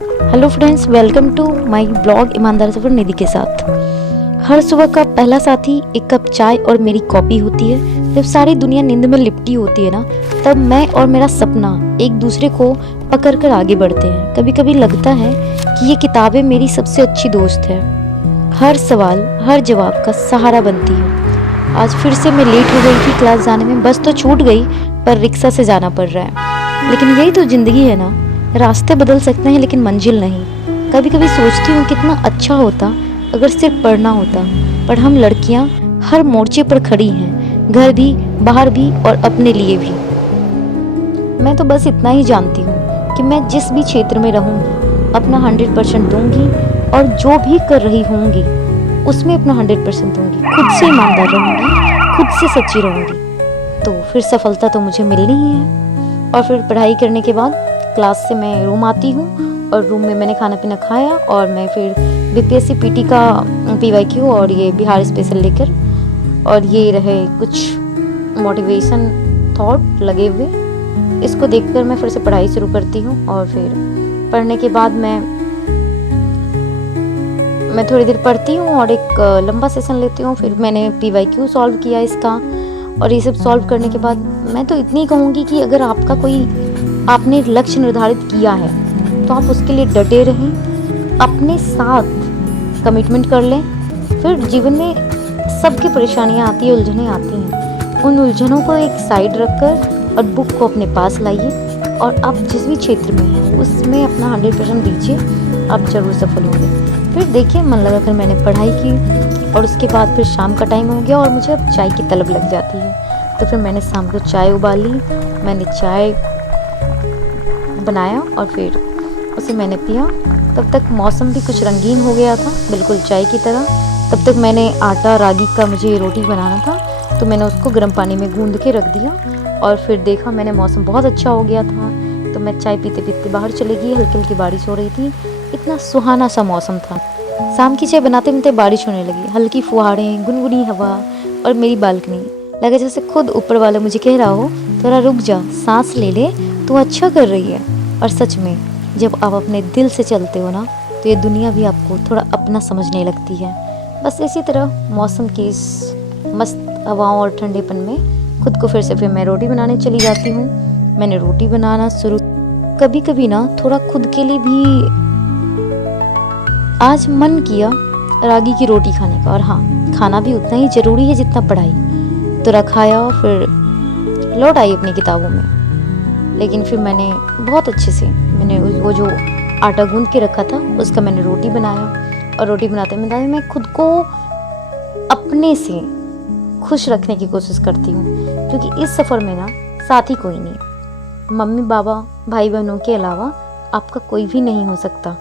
Hello friends, welcome to my blog ईमानदार सफर निधि के साथ। हर सुबह का पहला साथी एक कप चाय और मेरी कॉपी होती है। जब सारी दुनिया नींद में लिपटी होती है ना, तब मैं और मेरा सपना एक दूसरे को पकड़कर आगे बढ़ते हैं। कभी कभी लगता है कि ये किताबें मेरी सबसे अच्छी दोस्त है, हर सवाल हर जवाब का सहारा बनती है। आज फिर से मैं लेट हो गई थी क्लास जाने में। बस तो छूट गई, पर रिक्शा से जाना पड़ रहा है। लेकिन यही तो जिंदगी है ना, रास्ते बदल सकते हैं लेकिन मंजिल नहीं। कभी कभी सोचती हूँ कितना अच्छा होता अगर सिर्फ पढ़ना होता, पर हम लड़कियाँ हर मोर्चे पर खड़ी हैं, घर भी, बाहर भी और अपने लिए भी। मैं तो बस इतना ही जानती हूँ कि मैं जिस भी क्षेत्र में रहूँगी अपना 100% दूंगी, और जो भी कर रही होंगी उसमें अपना 100% दूंगी। खुद से ईमानदार रहूँगी, खुद से सच्ची रहूँगी, तो फिर सफलता तो मुझे मिलनी ही है। और फिर पढ़ाई करने के बाद क्लास से मैं रूम आती हूँ, और रूम में मैंने खाना पीना खाया, और मैं फिर बीपीएससी पीटी का पीवाईक्यू और ये बिहार स्पेशल लेकर, और ये रहे कुछ मोटिवेशन थॉट लगे हुए, इसको देखकर मैं फिर से पढ़ाई शुरू करती हूँ। और फिर पढ़ने के बाद मैं थोड़ी देर पढ़ती हूँ और एक लंबा सेशन लेती हूँ। फिर मैंने पीवाईक्यू सॉल्व किया इसका, और ये सब सॉल्व करने के बाद मैं तो इतनी कहूँगी कि अगर आपने एक लक्ष्य निर्धारित किया है तो आप उसके लिए डटे रहें, अपने साथ कमिटमेंट कर लें। फिर जीवन में सबकी परेशानियां आती है, उलझनें आती हैं, उन उलझनों को एक साइड रखकर और बुक को अपने पास लाइए, और आप जिस भी क्षेत्र में हैं उसमें अपना 100% दीजिए, आप जरूर सफल होंगे। फिर देखिए, मन लगा कर मैंने पढ़ाई की, और उसके बाद फिर शाम का टाइम हो गया और मुझे अब चाय की तलब लग जाती है। तो फिर मैंने शाम को चाय उबाली, मैंने चाय बनाया और फिर उसे मैंने पिया। तब तक मौसम भी कुछ रंगीन हो गया था, बिल्कुल चाय की तरह। तब तक मैंने आटा रागी का मुझे रोटी बनाना था, तो मैंने उसको गर्म पानी में गूंद के रख दिया। और फिर देखा मैंने, मौसम बहुत अच्छा हो गया था, तो मैं चाय पीते पीते बाहर चली गई। हल्की हल्की बारिश हो रही थी, इतना सुहाना सा मौसम था। शाम की चाय बनाते बनाते बारिश होने लगी, हल्की फुहारें, गुनगुनी हवा, और मेरी बालकनी लगा जैसे खुद ऊपर वाला मुझे कह रहा हो, थोड़ा रुक जा, सांस ले ले, तू अच्छा कर रही है। और सच में जब आप अपने दिल से चलते हो ना, तो ये दुनिया भी आपको थोड़ा अपना समझने लगती है। बस इसी तरह मौसम की इस मस्त हवाओं और ठंडेपन में खुद को फिर मैं रोटी बनाने चली जाती हूँ। मैंने रोटी बनाना शुरू, कभी कभी ना थोड़ा खुद के लिए भी आज मन किया रागी की रोटी खाने का। और हाँ, खाना भी उतना ही ज़रूरी है जितना पढ़ाई। तो रखाया, फिर लौट आई अपनी किताबों में। लेकिन फिर मैंने बहुत अच्छे से वो जो आटा गूंद के रखा था उसका मैंने रोटी बनाया। और रोटी बनाते बनाते मैं खुद को अपने से खुश रखने की कोशिश करती हूँ, क्योंकि इस सफ़र में ना साथी कोई नहीं, मम्मी पापा भाई बहनों के अलावा आपका कोई भी नहीं हो सकता।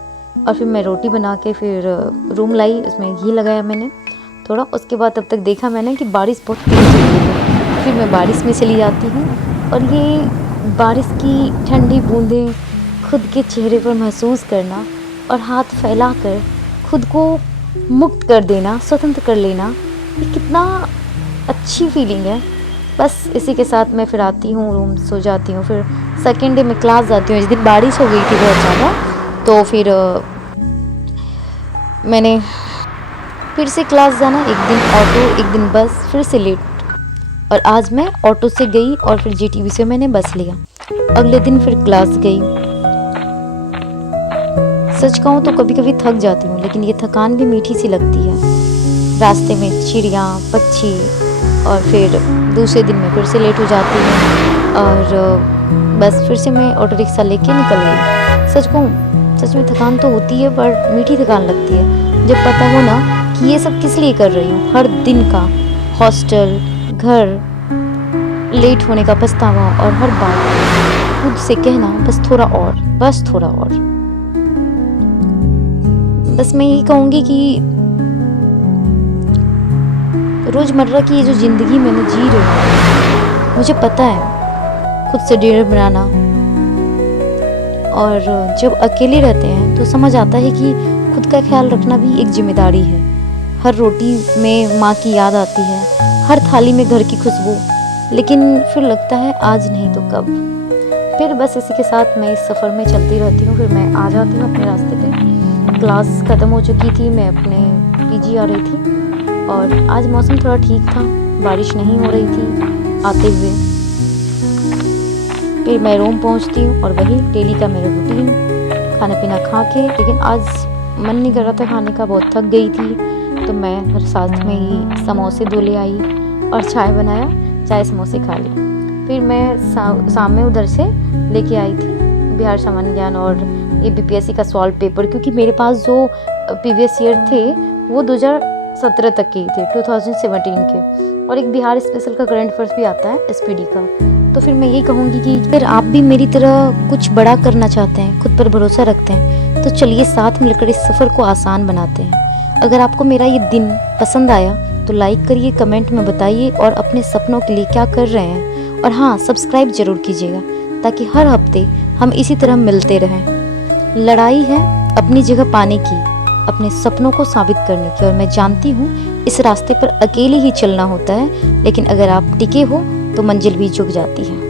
और फिर मैं रोटी बना के फिर रूम लाई, उसमें घी लगाया मैंने थोड़ा। उसके बाद तब तक देखा मैंने कि बारिश बहुत तेज़ हो रही है। फिर मैं बारिश में चली जाती हूँ, और ये बारिश की ठंडी बूंदें खुद के चेहरे पर महसूस करना, और हाथ फैलाकर खुद को मुक्त कर देना, स्वतंत्र कर लेना, ये कितना अच्छी फीलिंग है। बस इसी के साथ मैं फिर आती हूँ रूम, सो जाती हूँ। फिर सेकेंड डे में क्लास जाती हूँ। इस दिन बारिश हो गई थी बहुत ज़्यादा, तो फिर मैंने फिर से क्लास जाना, एक दिन ऑटो एक दिन बस, फिर से लेट। और आज मैं ऑटो से गई और फिर जीटीवी से मैंने बस लिया। अगले दिन फिर क्लास गई। सच कहूँ तो कभी कभी थक जाती हूँ, लेकिन ये थकान भी मीठी सी लगती है। रास्ते में चिड़िया, पक्षी, और फिर दूसरे दिन में फिर से लेट हो जाती हूँ, और बस फिर से मैं ऑटो रिक्शा लेके निकल गई। सच कहूँ, सच में थकान तो होती है, पर मीठी थकान लगती है जब पता हो ना कि ये सब किस लिए कर रही हूँ। हर दिन का हॉस्टल, घर, लेट होने का पछतावा, और हर बार खुद से कहना बस थोड़ा और, बस थोड़ा और। बस मैं यही कहूँगी कि रोज़मर्रा की ये जो ज़िंदगी मैंने जी रही हूँ, मुझे पता है खुद से डिनर बनाना, और जब अकेले रहते हैं तो समझ आता है कि खुद का ख्याल रखना भी एक जिम्मेदारी है। हर रोटी में माँ की याद आती है, हर थाली में घर की खुशबू, लेकिन फिर लगता है आज नहीं तो कब। फिर बस इसी के साथ मैं इस सफ़र में चलती रहती हूँ। फिर मैं आ जाती हूँ अपने रास्ते पे। क्लास ख़त्म हो चुकी थी, मैं अपने पीजी आ रही थी और आज मौसम थोड़ा ठीक था, बारिश नहीं हो रही थी आते हुए। फिर मैं रूम पहुँचती हूँ और वही डेली का मेरा रूटीन, खाना पीना खा के। लेकिन आज मन नहीं कर रहा था खाने का, बहुत थक गई थी, तो मैं फिर साथ में ही समोसे 2 ले आई और चाय बनाया, चाय समोसे खा लिए। फिर मैं शाम में उधर से लेके आई थी बिहार सामान्य ज्ञान और ये बीपीएससी का सॉल्व पेपर, क्योंकि मेरे पास जो प्रीवियस ईयर थे वो 2017 तक के ही थे, 2017 के, और एक बिहार स्पेशल का करंट अफेयर्स भी आता है एसपीडी का। तो फिर मैं यही कहूँगी कि अगर आप भी मेरी तरह कुछ बड़ा करना चाहते हैं, खुद पर भरोसा रखते हैं, तो चलिए साथ मिलकर इस सफ़र को आसान बनाते हैं। अगर आपको मेरा ये दिन पसंद आया तो लाइक करिए, कमेंट में बताइए और अपने सपनों के लिए क्या कर रहे हैं। और हाँ, सब्सक्राइब ज़रूर कीजिएगा ताकि हर हफ्ते हम इसी तरह मिलते रहें। लड़ाई है अपनी जगह पाने की, अपने सपनों को साबित करने की, और मैं जानती हूँ इस रास्ते पर अकेले ही चलना होता है, लेकिन अगर आप टिके हो तो मंजिल भी झुक जाती है।